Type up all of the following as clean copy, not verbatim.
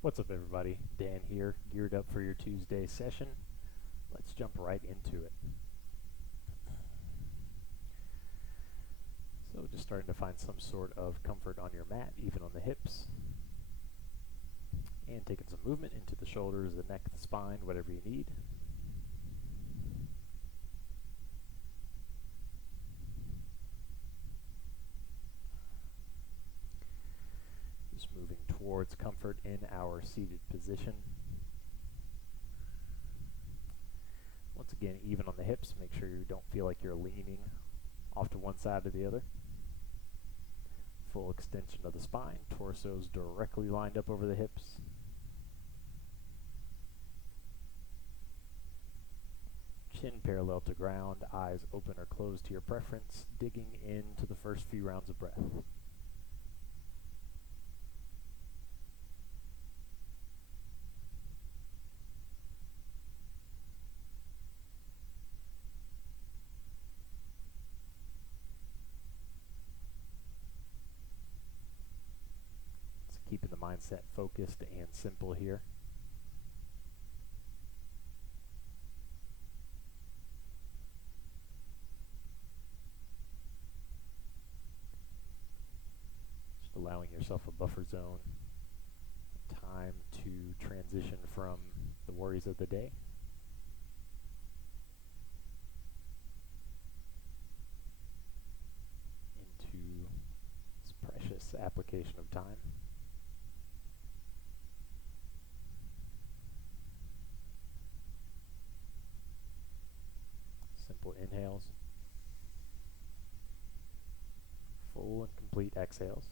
What's up, everybody? Dan here, geared up for your Tuesday session. Let's jump right into it. So just starting to find some sort of comfort on your mat, even on the hips. And taking some movement into the shoulders, the neck, the spine, whatever you need. Just moving towards comfort in our seated position. Once again, even on the hips, make sure you don't feel like you're leaning off to one side or the other. Full extension of the spine, torso's directly lined up over the hips. Chin parallel to ground, eyes open or closed to your preference, digging into the first few rounds of breath. Keeping the mindset focused and simple here. Just allowing yourself a buffer zone, time to transition from the worries of the day into this precious application of time. Simple inhales, full and complete exhales.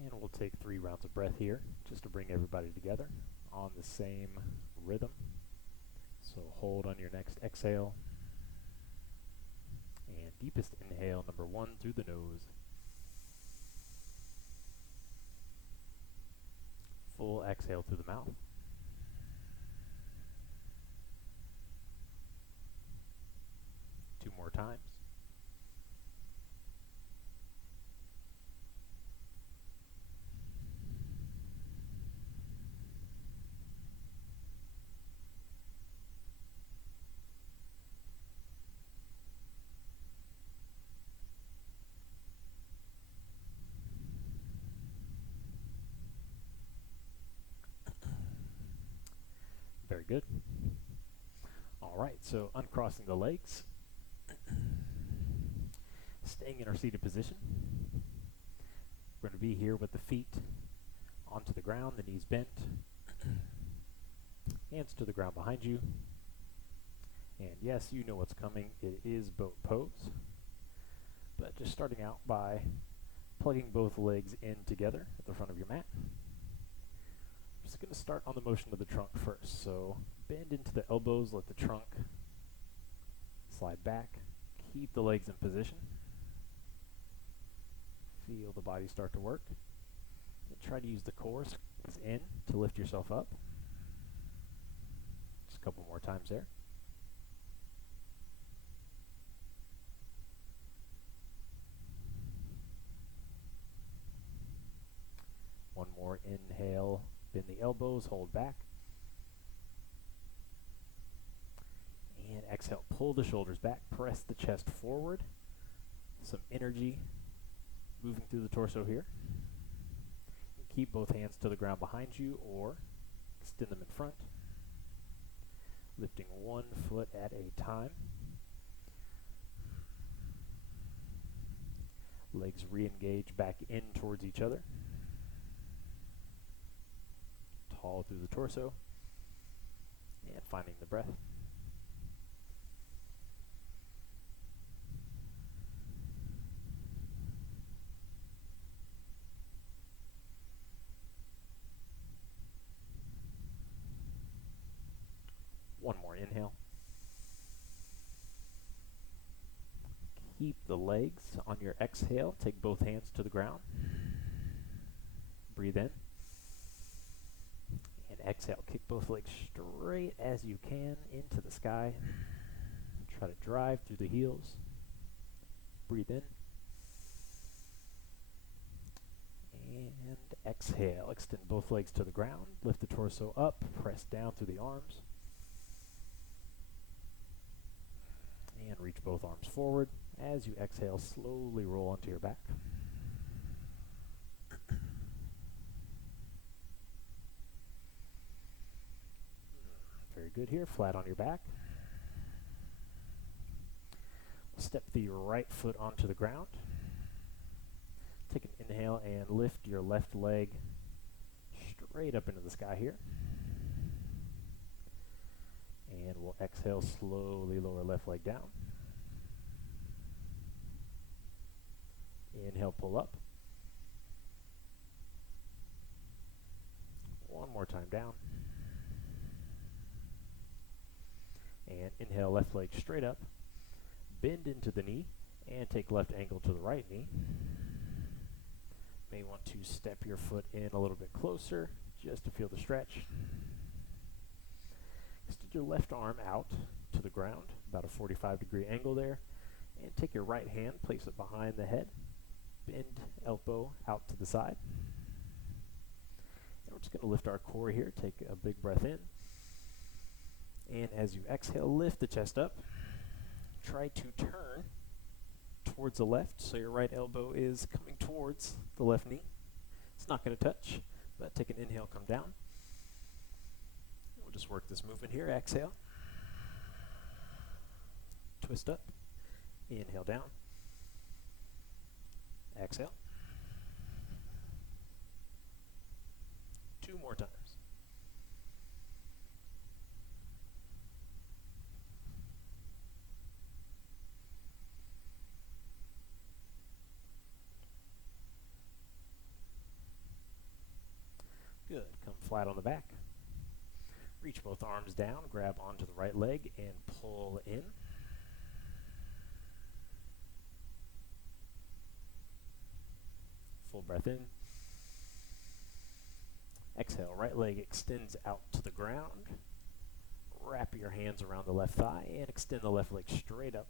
And we'll take 3 rounds of breath here, just to bring everybody together on the same rhythm. So hold on your next exhale. And deepest inhale, number 1, through the nose. Full exhale through the mouth. Two more times. Very good. All right, so uncrossing the legs, staying in our seated position. We're going to be here with the feet onto the ground, the knees bent, hands to the ground behind you. And yes, you know what's coming. It is boat pose. But just starting out by plugging both legs in together at the front of your mat. Just going to start on the motion of the trunk first. So bend into the elbows, let the trunk slide back. Keep the legs in position. Feel the body start to work. And try to use the core squeeze in to lift yourself up. Just a couple more times there. Inhale, bend the elbows, hold back. And exhale, pull the shoulders back, press the chest forward. Some energy moving through the torso here. Keep both hands to the ground behind you or extend them in front. Lifting one foot at a time. Legs re-engage back in towards each other. Tall through the torso. And finding the breath. One more inhale. Keep the legs on your exhale. Take both hands to the ground. Breathe in. And exhale. Kick both legs straight as you can into the sky. Try to drive through the heels. Breathe in. And exhale. Extend both legs to the ground. Lift the torso up. Press down through the arms. And reach both arms forward. As you exhale, slowly roll onto your back. Very good here, flat on your back. Step the right foot onto the ground. Take an inhale and lift your left leg straight up into the sky here. And we'll exhale, slowly lower left leg down. Inhale, pull up. One more time down. And inhale, left leg straight up. Bend into the knee and take left ankle to the right knee. May want to step your foot in a little bit closer just to feel the stretch. Extend your left arm out to the ground, about a 45-degree angle there, and take your right hand, place it behind the head, bend elbow out to the side. And we're just going to lift our core here, take a big breath in, and as you exhale, lift the chest up. Try to turn towards the left, so your right elbow is coming towards the left knee. It's not going to touch, but take an inhale, come down. We'll just work this movement here. Exhale. Twist up. Inhale down. Exhale. Two more times. Good. Come flat on the back. Reach both arms down, grab onto the right leg, and pull in. Full breath in. Exhale, right leg extends out to the ground. Wrap your hands around the left thigh and extend the left leg straight up.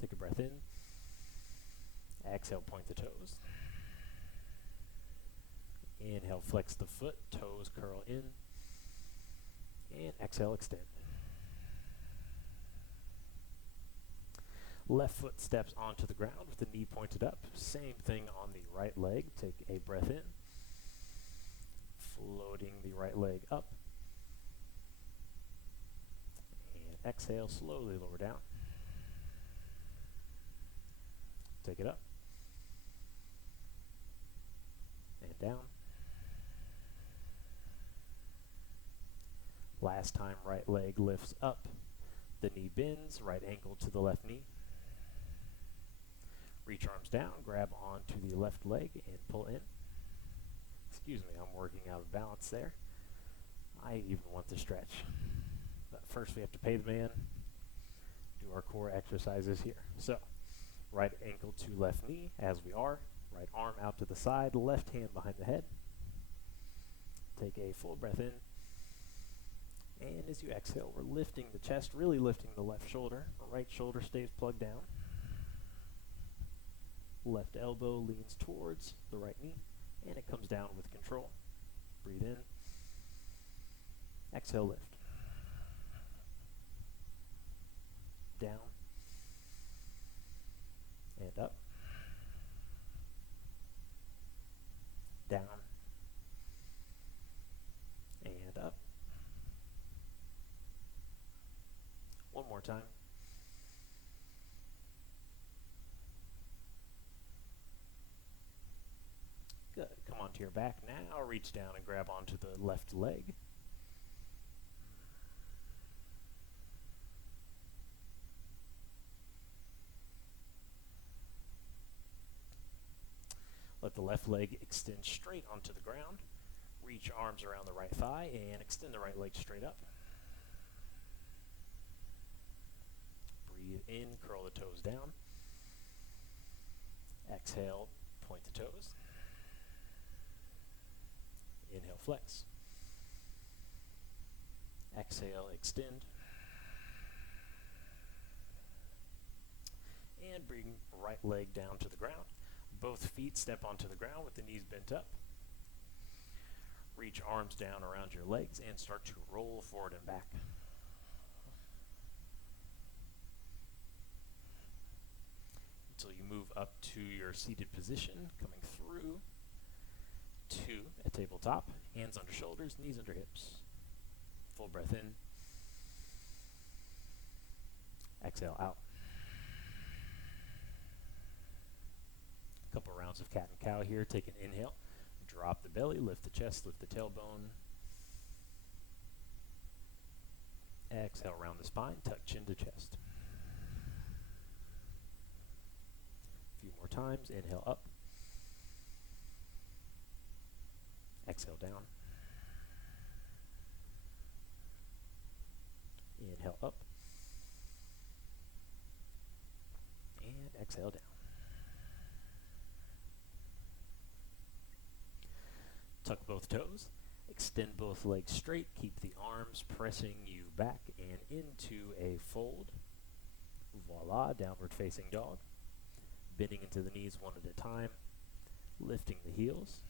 Take a breath in. Exhale, point the toes. Inhale, flex the foot, toes curl in. And exhale, extend. Left foot steps onto the ground with the knee pointed up. Same thing on the right leg. Take a breath in. Floating the right leg up. And exhale, slowly lower down. Take it up. And down. Last time, right leg lifts up. The knee bends, right ankle to the left knee. Reach arms down, grab onto the left leg and pull in. Excuse me, I'm working out of balance there. I even want to stretch. But first we have to pay the man. Do our core exercises here. So, right ankle to left knee as we are. Right arm out to the side, left hand behind the head. Take a full breath in. And as you exhale, we're lifting the chest, really lifting the left shoulder. The right shoulder stays plugged down. Left elbow leans towards the right knee. and it comes down with control. Breathe in. Exhale, lift. Down. And up. Down. And up. One more time. Good. Come onto your back now. Reach down and grab onto the left leg. Let the left leg extend straight onto the ground. Reach arms around the right thigh and extend the right leg straight up. Breathe in, curl the toes down. Exhale, point the toes. Inhale, flex. Exhale, extend. And bring right leg down to the ground. Both feet step onto the ground with the knees bent up. Reach arms down around your legs and start to roll forward and back. Until you move up to your seated position, coming through to a tabletop. Hands under shoulders, knees under hips. Full breath in. Exhale out. Couple rounds of cat and cow here. Take an inhale. Drop the belly, lift the chest, lift the tailbone. Exhale, round the spine, tuck chin to chest. A few more times. Inhale up. Exhale down. Inhale up. And exhale down. Tuck both toes, extend both legs straight, keep the arms pressing you back and into a fold. Voila, downward facing dog. Bending into the knees one at a time, lifting the heels.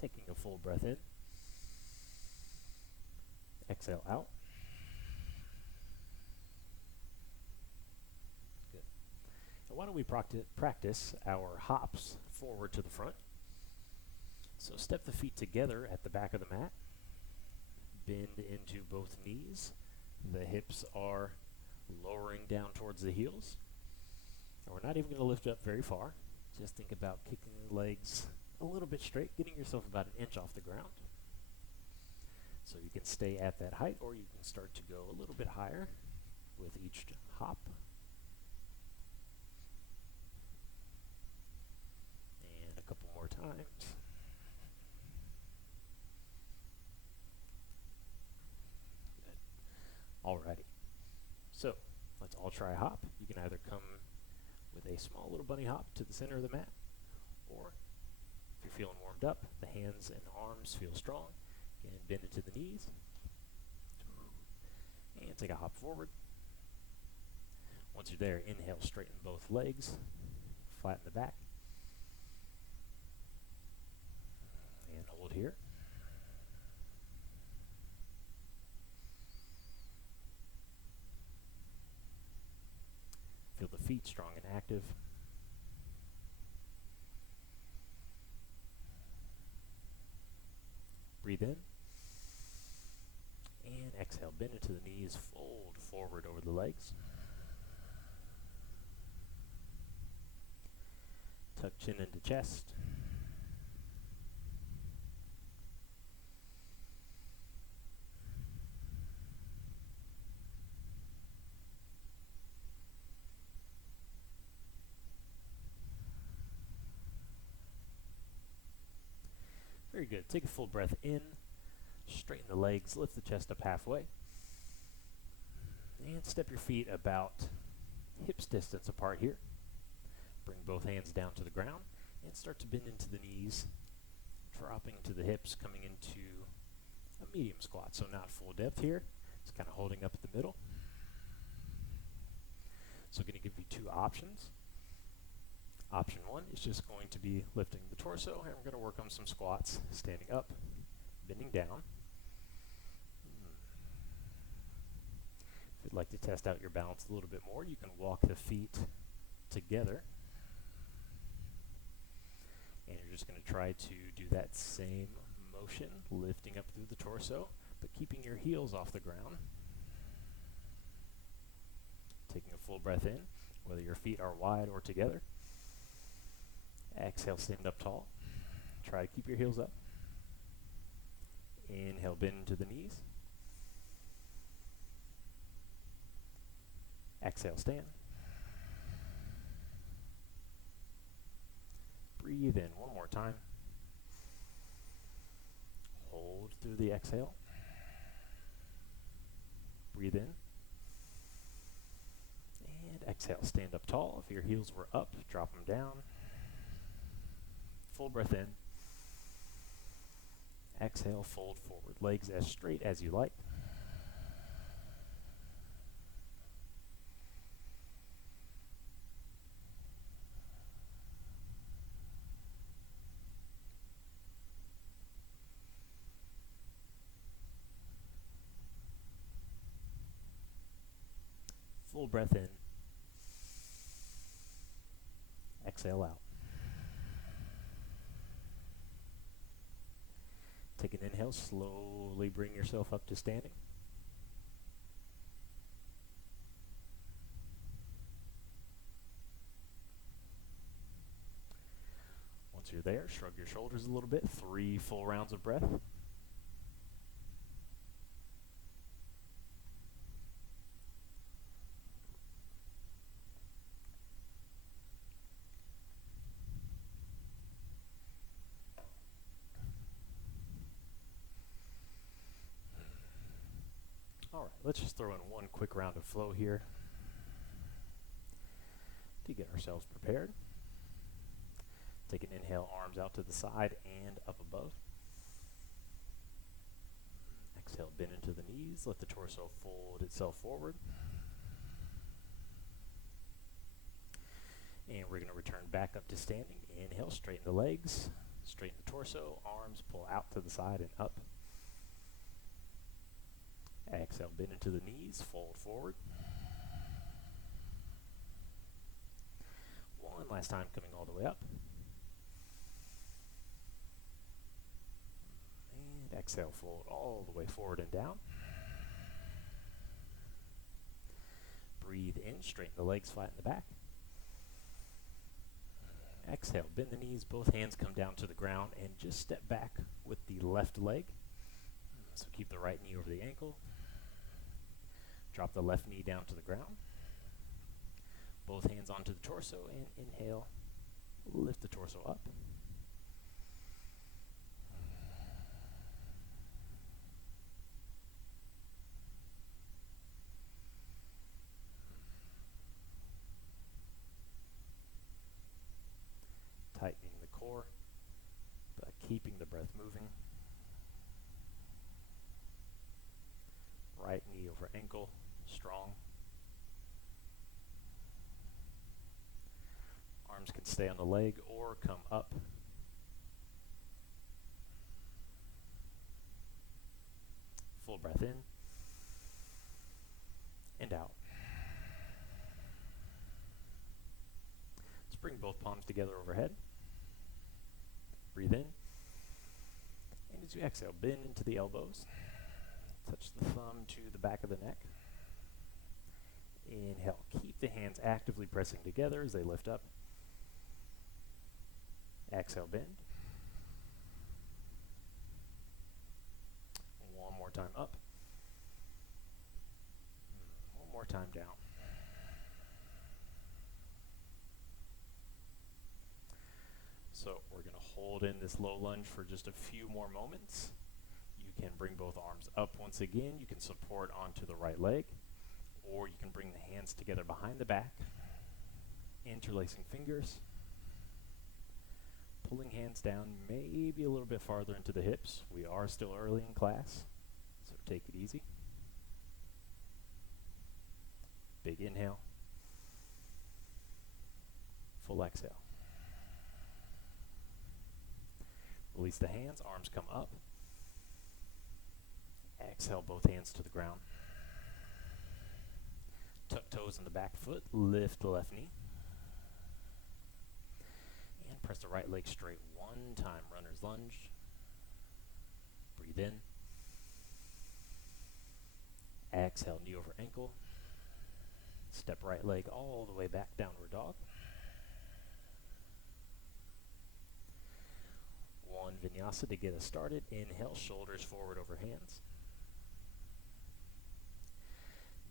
Taking a full breath in. Exhale out. Good. And why don't we practice our hops forward to the front. So step the feet together at the back of the mat. Bend into both knees. The hips are lowering down towards the heels. And we're not even going to lift up very far. Just think about kicking the legs a little bit straight, getting yourself about an inch off the ground. So you can stay at that height, or you can start to go a little bit higher with each hop. And a couple more times. Good. Alrighty. So let's all try a hop. You can either come with a small little bunny hop to the center of the mat, or if you're feeling warmed up, the hands and arms feel strong, and bend into the knees. And take a hop forward. Once you're there, inhale, straighten both legs, flatten the back. And hold here. Feel the feet strong and active. Breathe in. And exhale, bend into the knees, fold forward over the legs. Tuck chin into chest. Very good. Take a full breath in. Straighten the legs. Lift the chest up halfway. And step your feet about hips distance apart here. Bring both hands down to the ground. And start to bend into the knees, dropping to the hips, coming into a medium squat. So not full depth here, it's kind of holding up at the middle. So I'm going to give you two options. Option one is just going to be lifting the torso, and we're going to work on some squats, standing up, bending down. If you'd like to test out your balance a little bit more, you can walk the feet together. And you're just going to try to do that same motion, lifting up through the torso, but keeping your heels off the ground. Taking a full breath in, whether your feet are wide or together. Exhale, stand up tall. Try to keep your heels up. Inhale, bend into the knees. Exhale, stand. Breathe in one more time. Hold through the exhale. Breathe in. And exhale, stand up tall. If your heels were up, drop them down. Full breath in. Exhale, fold forward. Legs as straight as you like. Full breath in. Exhale out. Take an inhale, slowly bring yourself up to standing. Once you're there, shrug your shoulders a little bit. 3 full rounds of breath. All right, let's just throw in one quick round of flow here to get ourselves prepared. Take an inhale, arms out to the side and up above. Exhale, bend into the knees, let the torso fold itself forward. And we're going to return back up to standing. Inhale, straighten the legs, straighten the torso, arms pull out to the side and up. Exhale, bend into the knees, fold forward. One last time, coming all the way up. And exhale, fold all the way forward and down. Breathe in, straighten the legs, flatten the back. Exhale, bend the knees, both hands come down to the ground, and just step back with the left leg. So keep the right knee over the ankle. Drop the left knee down to the ground. Both hands onto the torso, and inhale, lift the torso up. Tightening the core, but keeping the breath moving. Right knee over ankle, strong. Arms can stay on the leg or come up. Full breath in and out. Let's bring both palms together overhead. Breathe in. And as you exhale, bend into the elbows. Touch the thumb to the back of the neck. Inhale. Keep the hands actively pressing together as they lift up. Exhale, bend. One more time up. One more time down. So we're going to hold in this low lunge for just a few more moments. You can bring both arms up once again. You can support onto the right leg, or you can bring the hands together behind the back, interlacing fingers. Pulling hands down maybe a little bit farther into the hips. We are still early in class, so take it easy. Big inhale. Full exhale. Release the hands, arms come up. Exhale, both hands to the ground. Tuck toes in the back foot, lift the left knee. And press the right leg straight one time, runner's lunge. Breathe in. Exhale, knee over ankle. Step right leg all the way back, downward dog. One vinyasa to get us started. Inhale, shoulders forward over hands.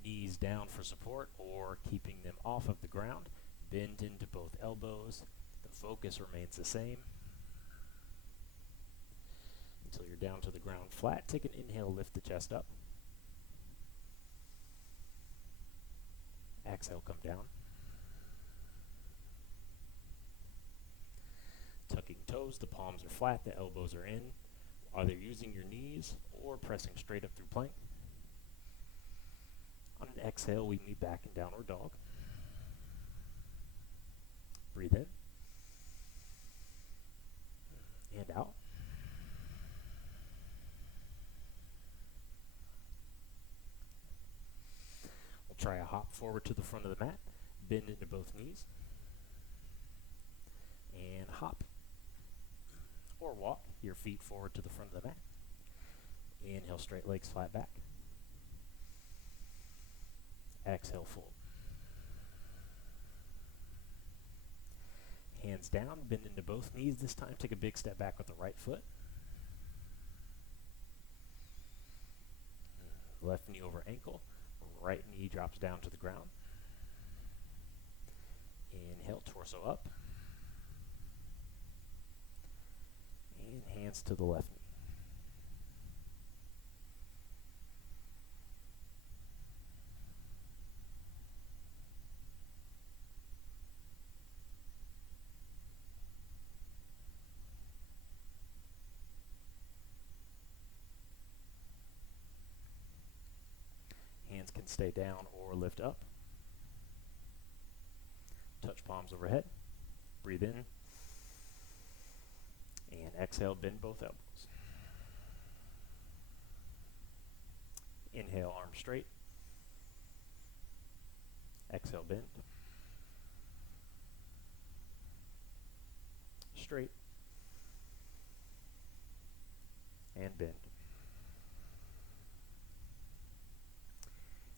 Knees down for support or keeping them off of the ground. Bend into both elbows. The focus remains the same until you're down to the ground flat. Take an inhale, lift the chest up. Exhale, come down. Tucking toes, the palms are flat, the elbows are in. Either using your knees or pressing straight up through plank. On an exhale, we meet back in downward dog. Breathe in. And out. We'll try a hop forward to the front of the mat. Bend into both knees. And hop. Or walk your feet forward to the front of the mat. Inhale, straight legs flat back. Exhale, fold. Hands down, bend into both knees. This time, take a big step back with the right foot. Left knee over ankle. Right knee drops down to the ground. Inhale, torso up. And hands to the left knee. Hands can stay down or lift up. Touch palms overhead. Breathe in. And exhale, bend both elbows. Inhale, arms straight. Exhale, bend. Straight. And bend.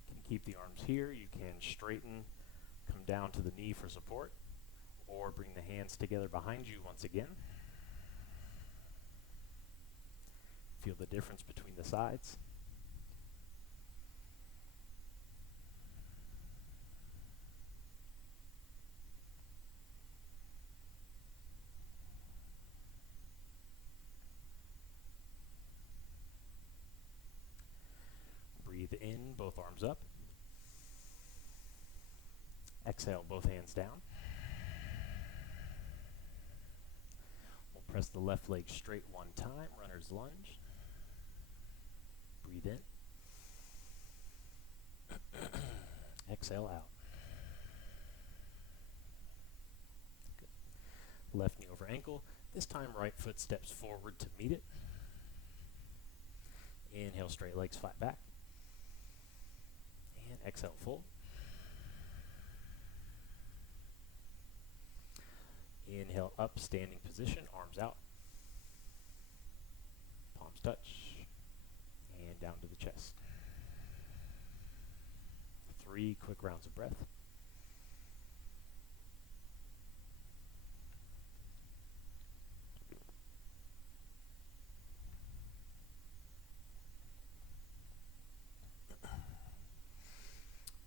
You can keep the arms here. You can straighten, come down to the knee for support, or bring the hands together behind you once again. Feel the difference between the sides. Breathe in, both arms up. Exhale, both hands down. We'll press the left leg straight one time, runner's lunge. Breathe in. Exhale out. Good. Left knee over ankle. This time right foot steps forward to meet it. Inhale, straight legs flat back. And exhale, fold. Inhale, up, standing position, arms out. Palms touch. And down to the chest. 3 quick rounds of breath.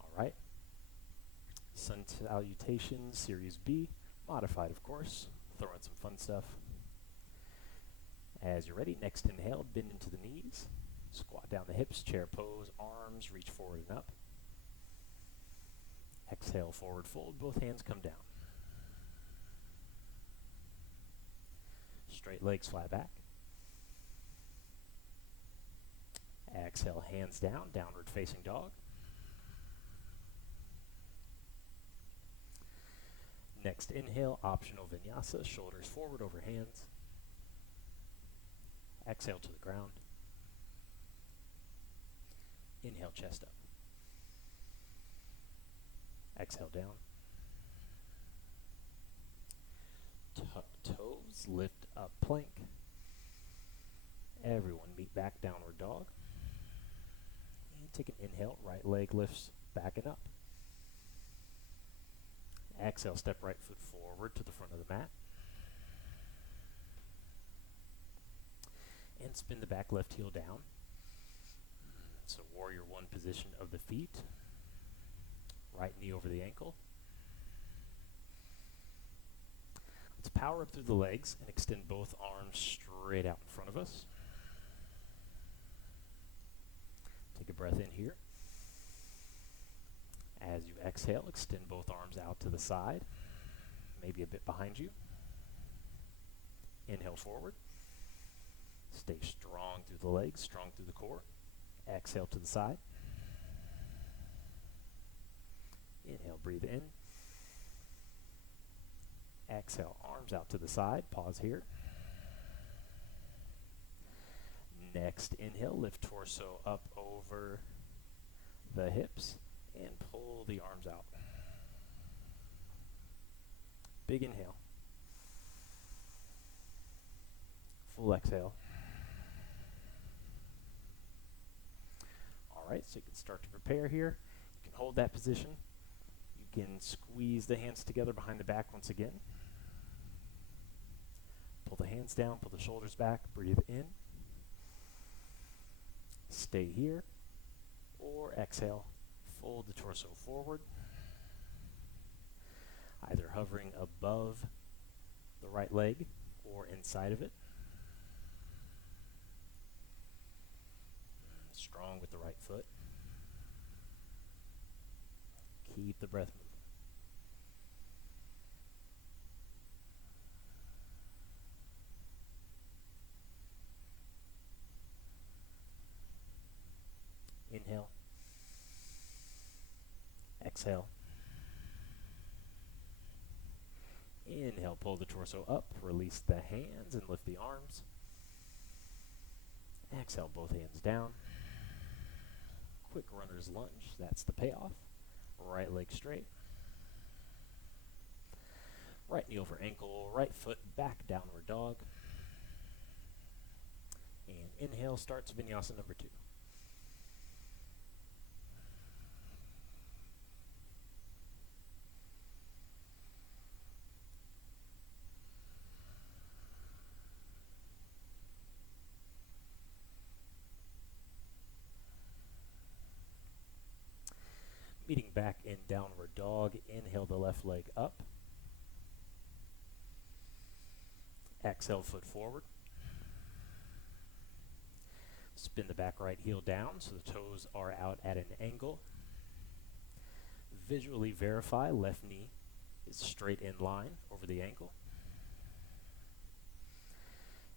All right. Sun Salutations, Series B, modified of course. Throw in some fun stuff. As you're ready, next inhale, bend into the knees. Squat down the hips, chair pose, arms reach forward and up. Exhale, forward fold, both hands come down. straight legs fly back. Exhale, hands down, downward facing dog. Next inhale, optional vinyasa, shoulders forward over hands. Exhale to the ground. Inhale, chest up. Exhale down. Tuck toes, lift up plank. Everyone meet back, downward dog. And take an inhale, right leg lifts back and up. Exhale, step right foot forward to the front of the mat. And spin the back left heel down. So warrior one position of the feet. Right knee over the ankle. Let's power up through the legs and extend both arms straight out in front of us. Take a breath in here. As you exhale, extend both arms out to the side, maybe a bit behind you. Inhale forward. Stay strong through the legs, strong through the core. Exhale to the side. Inhale, breathe in. Exhale, arms out to the side. Pause here. Next inhale, lift torso up over the hips and pull the arms out. Big inhale. Full exhale. All right, so you can start to prepare here. You can hold that position. You can squeeze the hands together behind the back once again. Pull the hands down, pull the shoulders back, breathe in. Stay here, or exhale, fold the torso forward, either hovering above the right leg or inside of it. Strong with the right foot. Keep the breath moving. Inhale. Exhale. Inhale, pull the torso up, release the hands and lift the arms. Exhale, both hands down. Quick runner's lunge, that's the payoff. Right leg straight. Right knee over ankle, right foot back, downward dog. And inhale starts Vinyasa number 2. Meeting back in downward dog, inhale the left leg up. Exhale, foot forward. Spin the back right heel down so the toes are out at an angle. Visually verify left knee is straight in line over the ankle.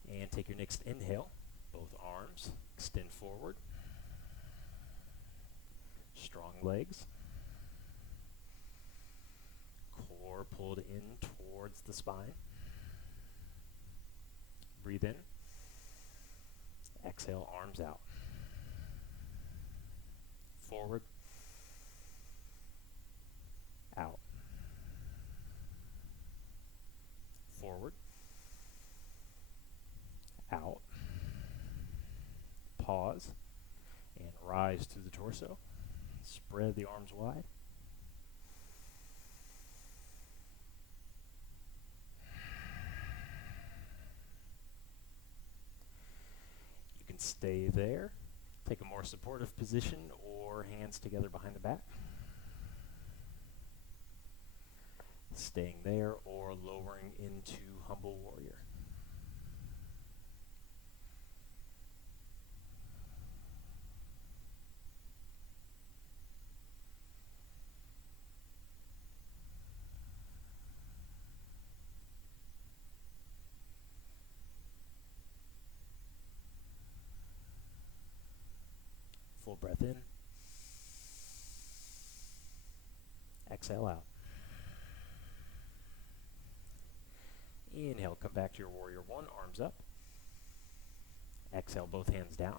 And take your next inhale, both arms extend forward. Strong legs. Core pulled in towards the spine. Breathe in. Exhale, arms out. Forward. Out. Forward. Out. Pause. And rise through the torso. Spread the arms wide. You can stay there. Take a more supportive position or hands together behind the back. Staying there or lowering into humble warrior. breath in. Exhale out. Inhale, come back to your warrior one, arms up. Exhale, both hands down.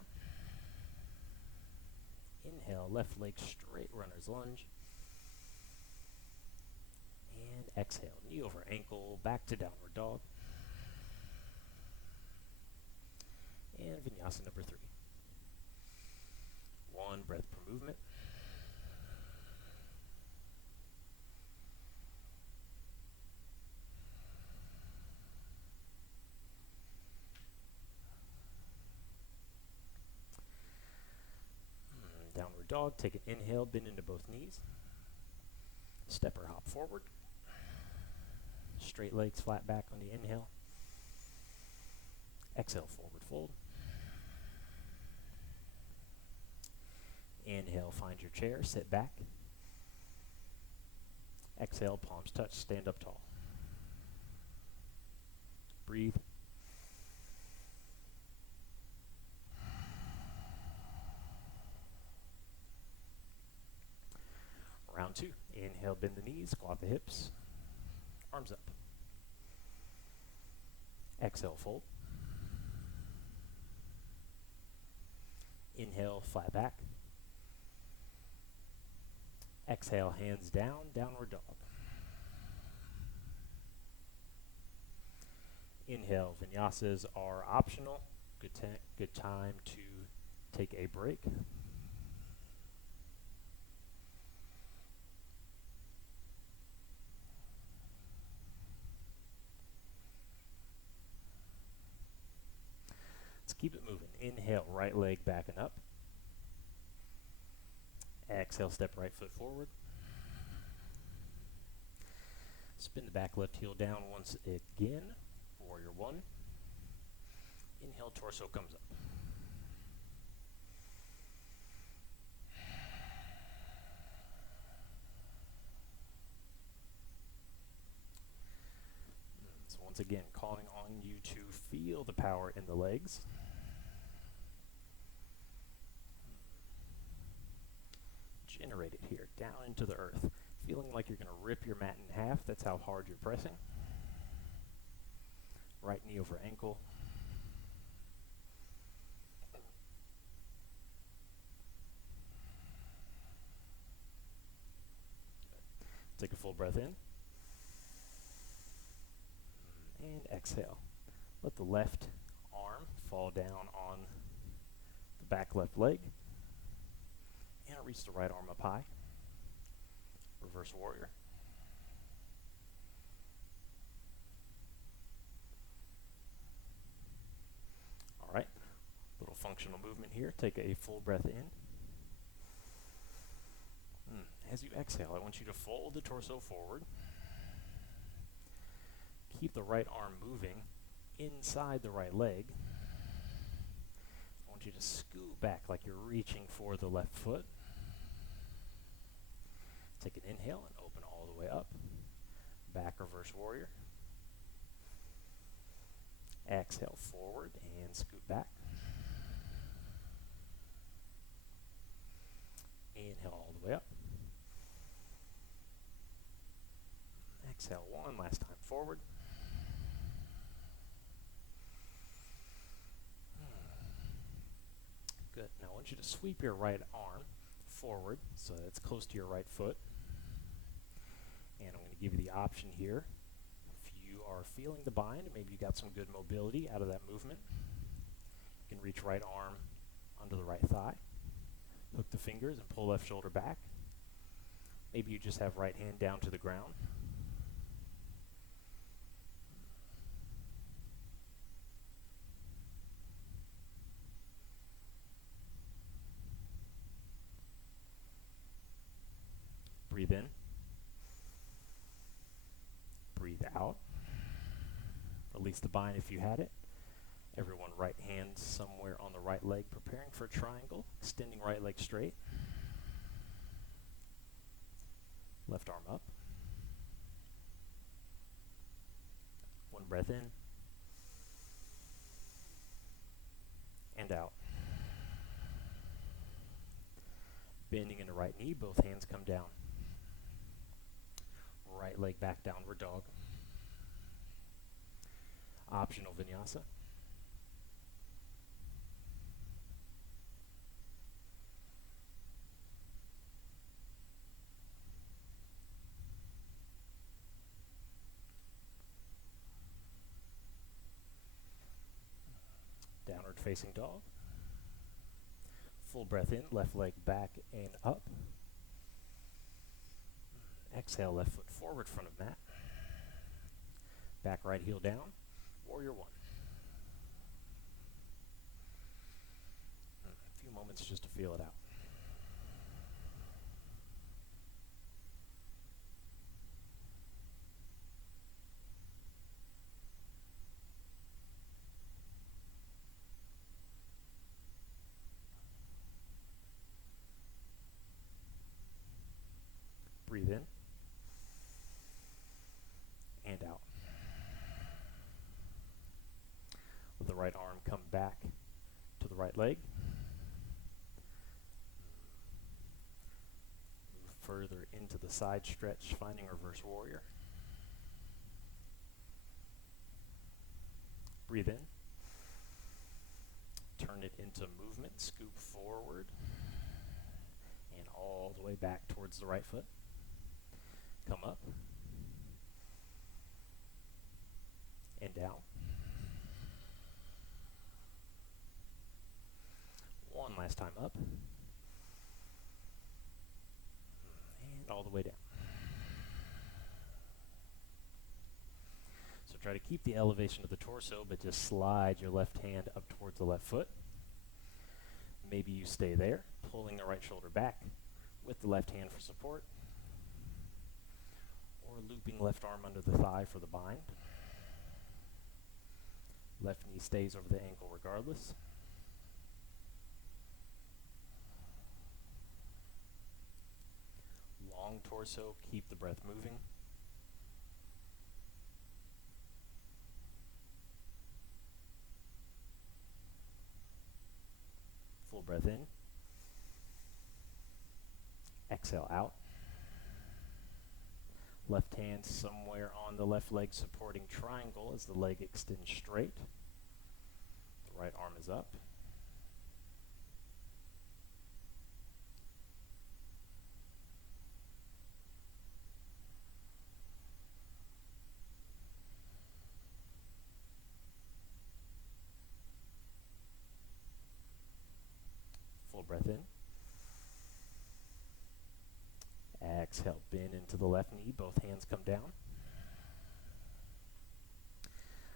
Inhale, left leg straight, runner's lunge. And exhale, knee over ankle, back to downward dog. And Vinyasa number 3. 1 breath per movement. Downward dog, take an inhale, bend into both knees. Step or hop forward. Straight legs, flat back on the inhale. Exhale, forward fold. Inhale, find your chair, sit back. Exhale, palms touch, stand up tall. Breathe. Round 2. Inhale, bend the knees, squat the hips. Arms up. Exhale, fold. Inhale, flat back. Exhale, hands down, downward dog. Inhale, vinyasas are optional. Good time to take a break. Let's keep it moving. Inhale, right leg back and up. Exhale, step right foot forward. Spin the back left heel down once again. Warrior 1. Inhale, torso comes up. So once again, calling on you to feel the power in the legs. Generate it here, down into the earth. Feeling like you're going to rip your mat in half. That's how hard you're pressing. Right knee over ankle. Take a full breath in. And exhale. Let the left arm fall down on the back left leg. And reach the right arm up high. Reverse warrior. All right, little functional movement here. Take a full breath in. As you exhale, I want you to fold the torso forward. Keep the right arm moving inside the right leg. I want you to scoot back like you're reaching for the left foot. Take an inhale and open all the way up. Back reverse warrior. Exhale forward and scoot back. Inhale all the way up. Exhale one last time forward. Good. Now I want you to sweep your right arm forward so that it's close to your right foot. And I'm going to give you the option here. If you are feeling the bind, maybe you got some good mobility out of that movement, you can reach right arm under the right thigh, hook the fingers and pull left shoulder back. Maybe you just have right hand down to the ground. Breathe in. Breathe out. Release the bind if you had it. Everyone, right hand somewhere on the right leg, preparing for a triangle. Extending right leg straight. Left arm up. One breath in. And out. Bending in the right knee, both hands come down. Right leg back, downward dog. Optional vinyasa. Downward facing dog. Full breath in, left leg back and up. Exhale, left foot forward, front of mat. Back right heel down, warrior one. A few moments just to feel it out. Breathe in and out. With the right arm, come back to the right leg. Move further into the side stretch, finding reverse warrior. Breathe in. Turn it into movement, scoop forward and all the way back towards the right foot. Come up and down. One last time up and all the way down. So try to keep the elevation of the torso, but just slide your left hand up towards the left foot. Maybe you stay there, pulling the right shoulder back with the left hand for support, or looping left arm under the thigh for the bind. Left knee stays over the ankle regardless. Long torso, keep the breath moving. Full breath in. Exhale out. Left hand somewhere on the left leg supporting triangle as the leg extends straight. The right arm is up. Full breath in. Exhale, bend into the left knee, both hands come down.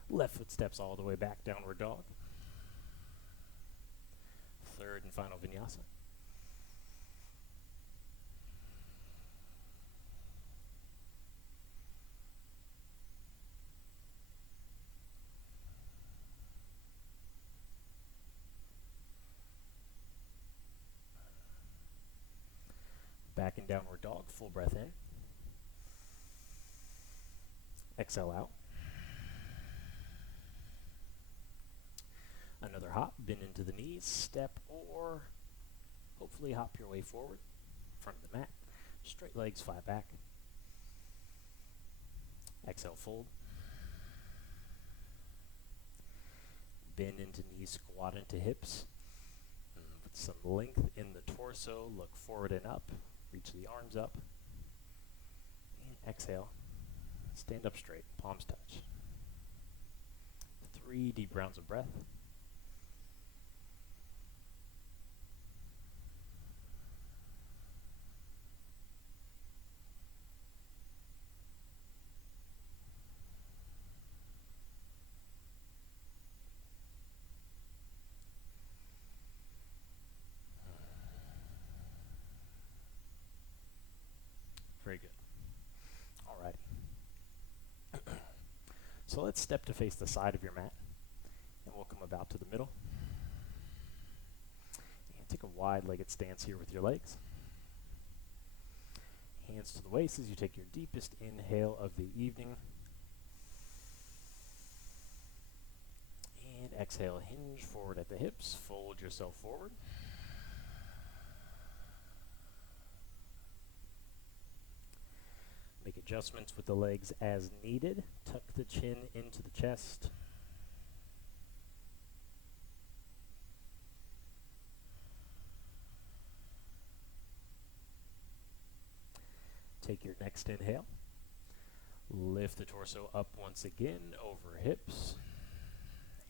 Left foot steps all the way back, downward dog. Third and final vinyasa. Back in downward dog, full breath in. Exhale out. Another hop, bend into the knees, step or hopefully hop your way forward, front of the mat. Straight legs, fly back. Exhale, fold. Bend into knees, squat into hips. With some length in the torso, look forward and up. Reach the arms up. And exhale. Stand up straight, palms touch. 3 deep rounds of breath. Very good. Alrighty. So let's step to face the side of your mat, and we'll come about to the middle. And take a wide-legged stance here with your legs. Hands to the waist as you take your deepest inhale of the evening. And exhale, hinge forward at the hips, fold yourself forward. adjustments with the legs as needed. Tuck the chin into the chest. Take your next inhale. Lift the torso up once again over hips.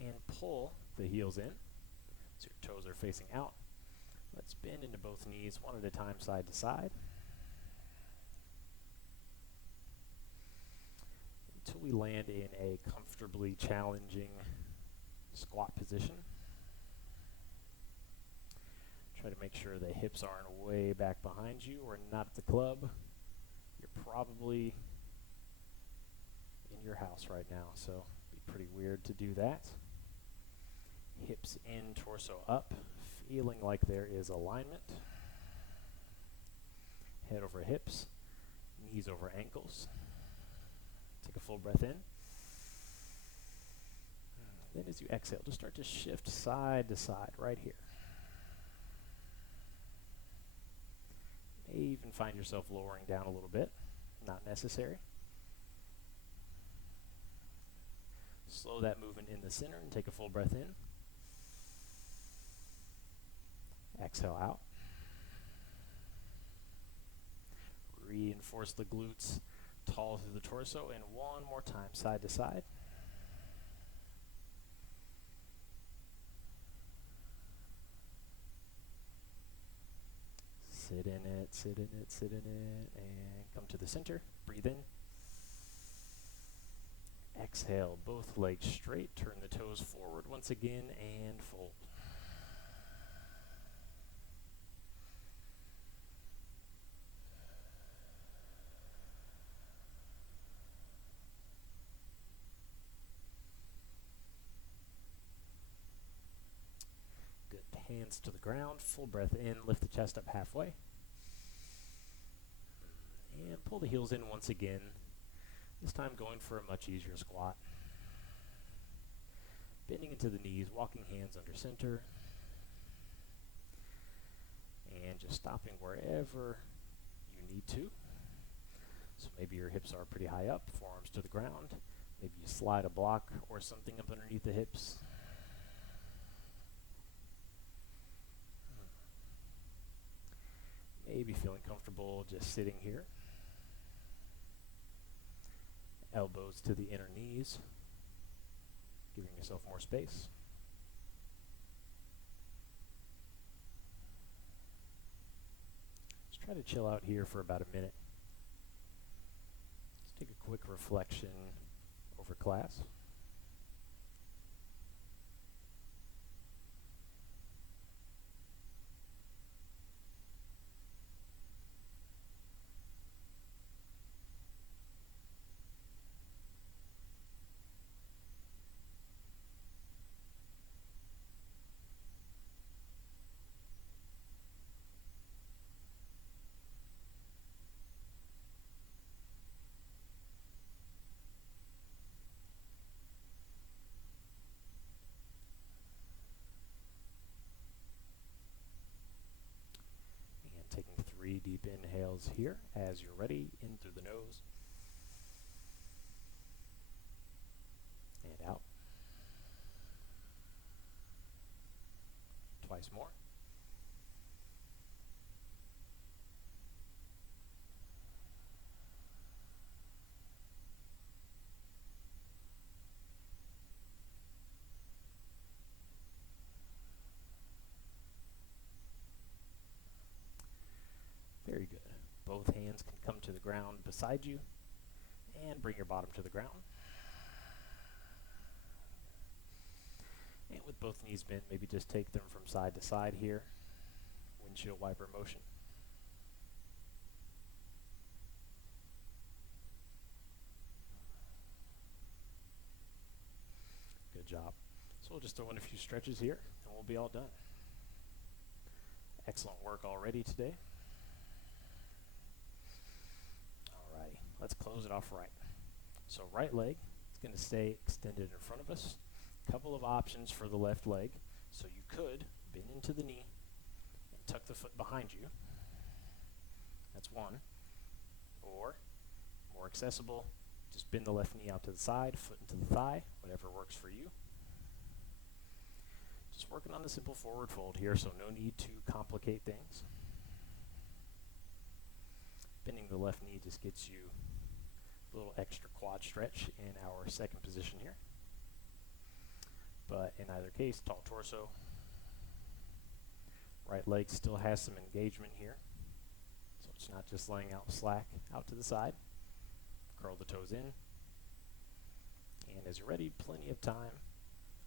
And pull the heels in so your toes are facing out. Let's bend into both knees one at a time, side to side. Until we land in a comfortably challenging squat position. Try to make sure the hips aren't way back behind you or not at the club. You're probably in your house right now, so it'd be pretty weird to do that. Hips in, torso up, feeling like there is alignment. Head over hips, knees over ankles. Take a full breath in. Then as you exhale, just start to shift side to side right here. May even find yourself lowering down a little bit. Not necessary. Slow that movement in the center and take a full breath in. Exhale out. Reinforce the glutes, tall through the torso, and one more time, side to side. Sit in it, sit in it, sit in it, and come to the center. Breathe in. Exhale, both legs straight. Turn the toes forward once again and fold. Good. Hands to the ground. Full breath in. Lift the chest up halfway. And pull the heels in once again. This time going for a much easier squat. Bending into the knees, walking hands under center. And just stopping wherever you need to. So maybe your hips are pretty high up, forearms to the ground. Maybe you slide a block or something up underneath the hips. Maybe feeling comfortable just sitting here. Elbows to the inner knees, giving yourself more space. Just try to chill out here for about a minute. Let's take a quick reflection over class. Taking 3 deep inhales here. As you're ready, in through the nose and out. Twice more. Very good. Both hands can come to the ground beside you and bring your bottom to the ground. And with both knees bent, maybe just take them from side to side here. Windshield wiper motion. Good job. So we'll just throw in a few stretches here and we'll be all done. Excellent work already today. Let's close it off right. So right leg is going to stay extended in front of us. Couple of options for the left leg. So you could bend into the knee and tuck the foot behind you. That's one. Or More accessible, just bend the left knee out to the side, foot into the thigh, whatever works for you. Just working on a simple forward fold here, so no need to complicate things. Bending the left knee just gets you a little extra quad stretch in our second position here. But in either case, tall torso. Right leg still has some engagement here, so it's not just laying out slack out to the side. Curl the toes in. And as you're ready, plenty of time,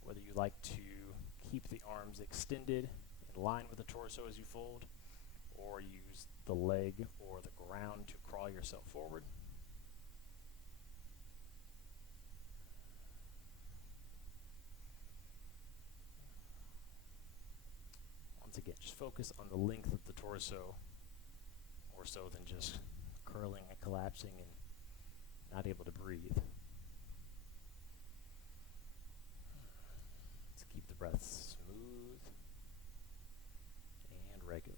whether you like to keep the arms extended in line with the torso as you fold, or use the leg or the ground to crawl yourself forward. Once again, just focus on the length of the torso, more so than just curling and collapsing and not able to breathe. Let's keep the breath smooth and regular.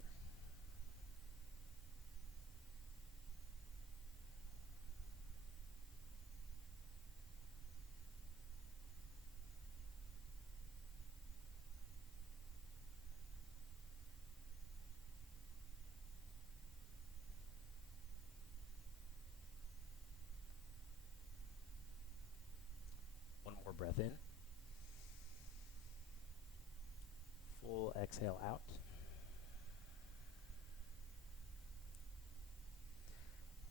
One more breath in. Full exhale out.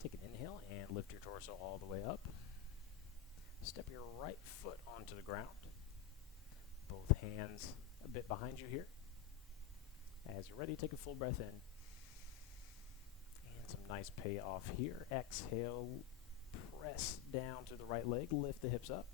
Take an inhale and lift your torso all the way up. Step your right foot onto the ground. Both hands a bit behind you here. As you're ready, take a full breath in. And some nice payoff here. Exhale, press down to the right leg, lift the hips up.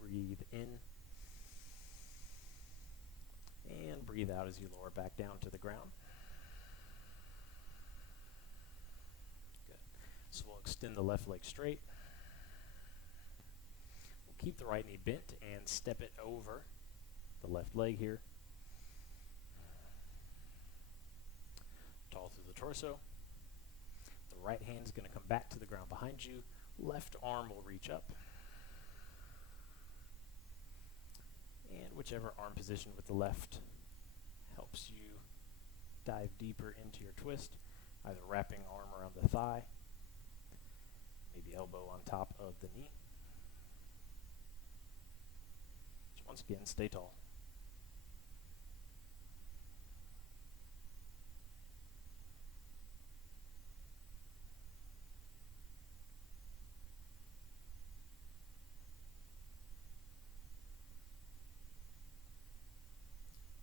Breathe in. And breathe out as you lower back down to the ground. Good. So we'll extend the left leg straight. We'll keep the right knee bent and step it over the left leg here. Tall through the torso. The right hand is going to come back to the ground behind you. Left arm will reach up. And whichever arm position with the left helps you dive deeper into your twist, either wrapping arm around the thigh, maybe elbow on top of the knee. So once again, stay tall.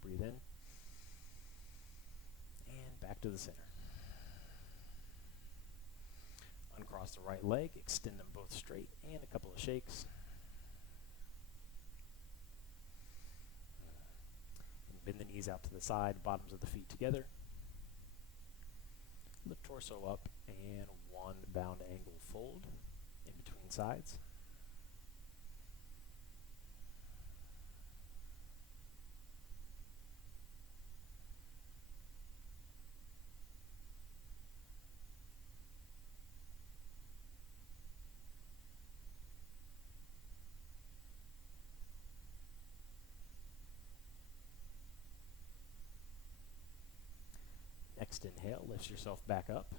Breathe in, and back to the center. Uncross the right leg, extend them both straight, and a couple of shakes. And bend the knees out to the side, bottoms of the feet together. Lift torso up, and one bound angle fold in between sides. Next inhale, lifts yourself back up.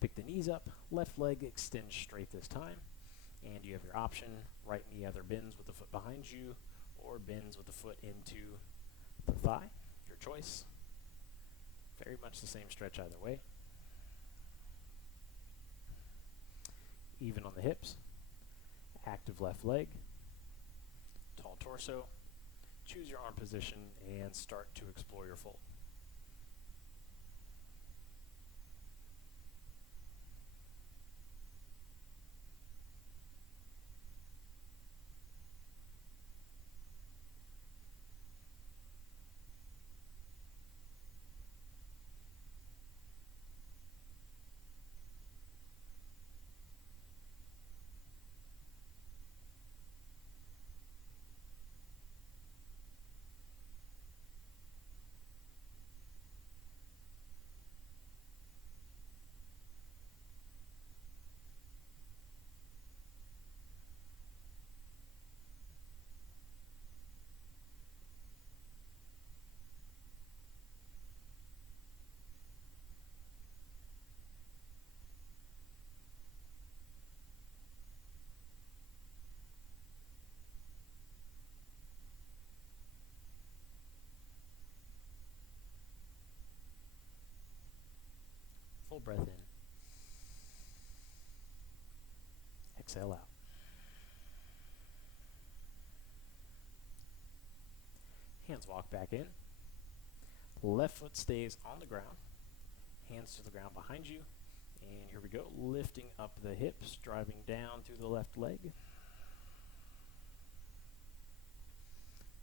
Pick the knees up, left leg extends straight this time, and you have your option. Right knee either bends with the foot behind you or bends with the foot into the thigh. Your choice. Very much the same stretch either way. Even on the hips. Active left leg. Tall torso. Choose your arm position and start to explore your fold. breath in. Exhale out. Hands walk back in. Left foot stays on the ground. Hands to the ground behind you. And here we go, lifting up the hips, driving down through the left leg.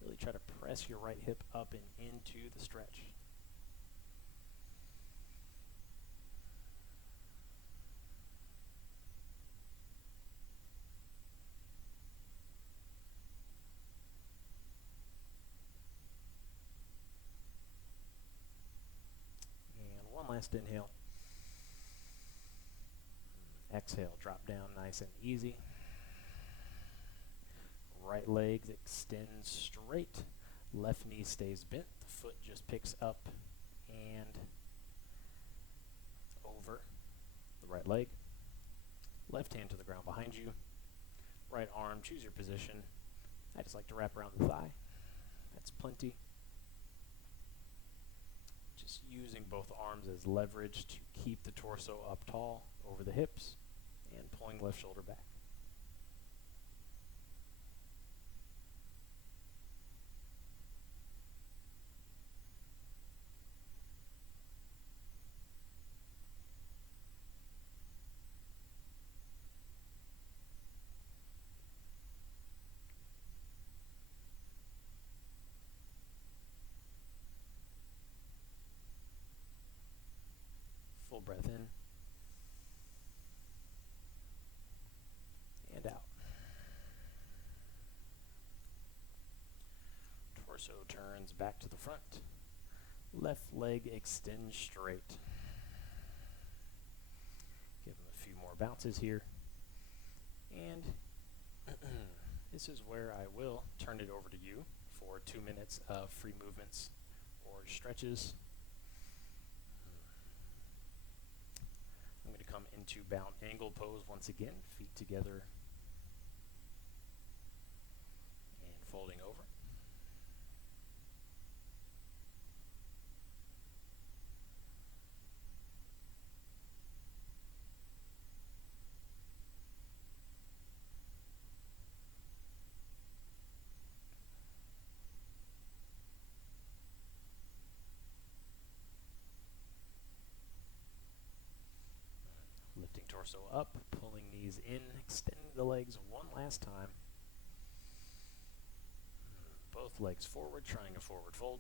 Really try to press your right hip up and into the stretch. And one last inhale. Exhale, drop down nice and easy. Right leg extends straight. Left knee stays bent. The foot just picks up and over the right leg. Left hand to the ground behind you. Right arm, choose your position. I just like to wrap around the thigh. That's plenty. Just using both arms as leverage to keep the torso up tall over the hips and pulling left shoulder back. Full breath in and out. Torso turns back to the front. Left leg extends straight. Give them a few more bounces here. And this is where I will turn it over to you for 2 minutes of free movements or stretches. I'm going to come into bound angle pose once again, feet together and folding over. Lifting torso up, pulling knees in, extending the legs one last time. Both legs forward, trying a forward fold.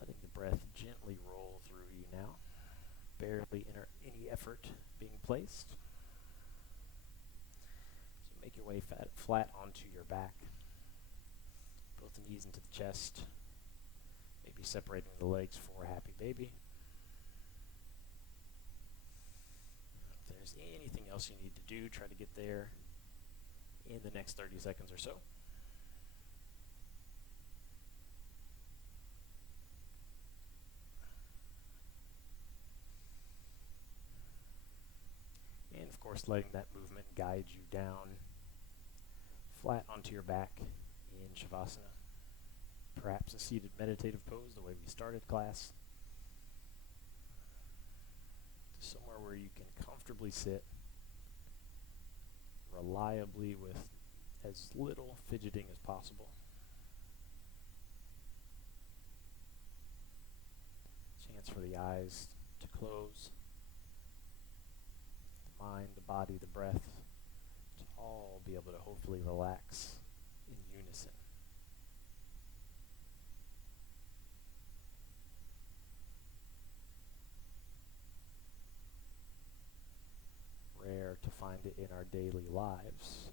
Letting the breath gently roll through you now. Barely any effort being placed. So make your way flat onto your back. Both the knees into the chest. Maybe separating the legs for a happy baby. If there's anything else you need to do, try to get there in the next 30 seconds or so. And of course, letting that movement guide you down flat onto your back in Shavasana. Perhaps a seated meditative pose, the way we started class. Somewhere where you can comfortably sit, reliably with as little fidgeting as possible. Chance for the eyes to close. Mind, the body, the breath, to all be able to hopefully relax in unison. Rare to find it in our daily lives,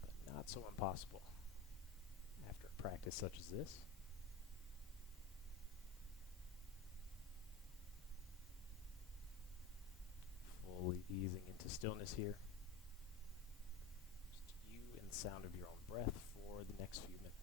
but not so impossible after a practice such as this. slowly easing into stillness here. Just you and the sound of your own breath for the next few minutes.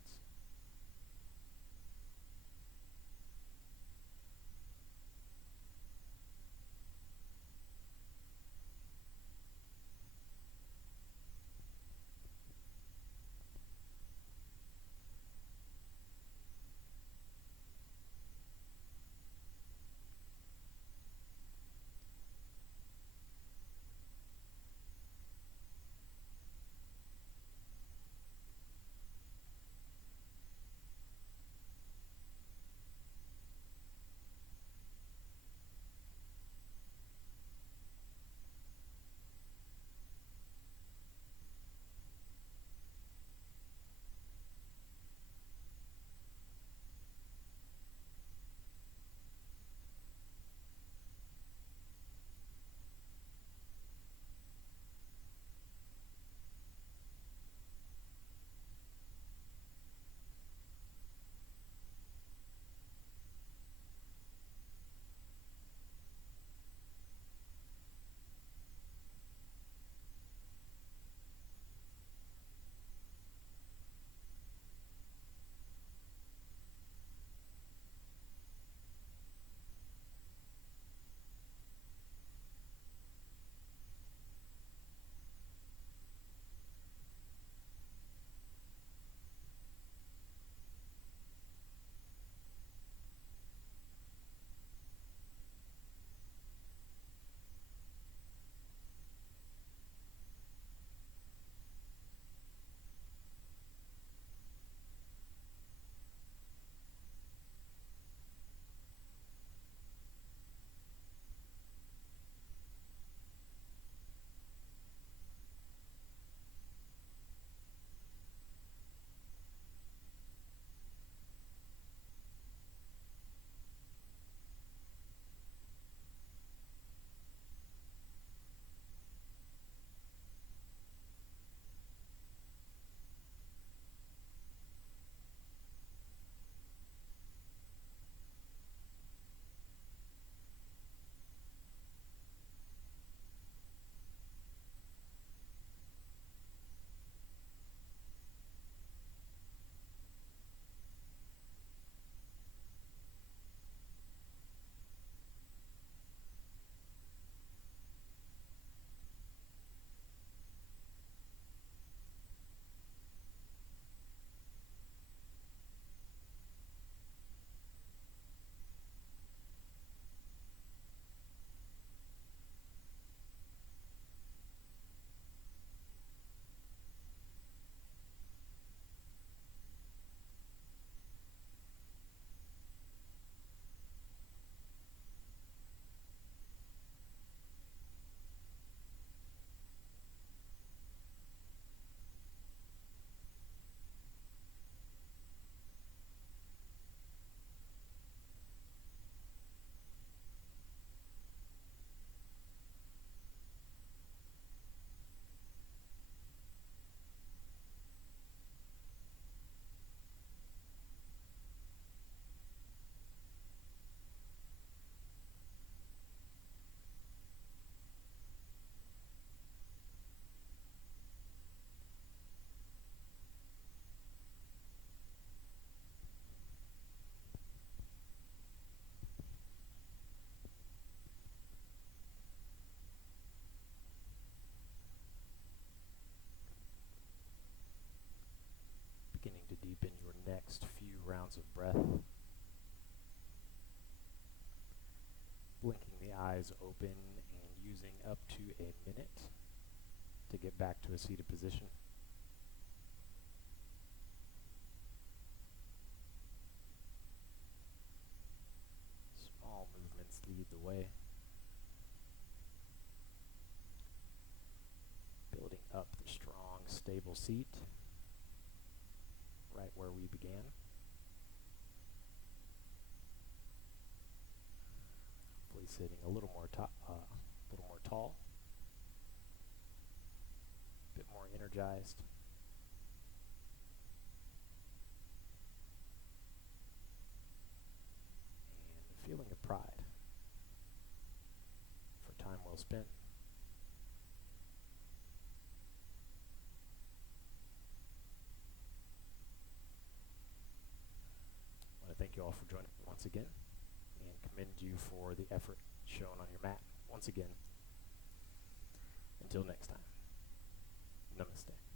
Beginning to deepen your next few rounds of breath. Blinking the eyes open and using up to a minute to get back to a seated position. Small movements lead the way. Building up the strong, stable seat, right where we began. Hopefully sitting a little more tall, a bit more energized. And a feeling of pride for time well spent. once again and commend you for the effort shown on your mat once again. Until next time, namaste.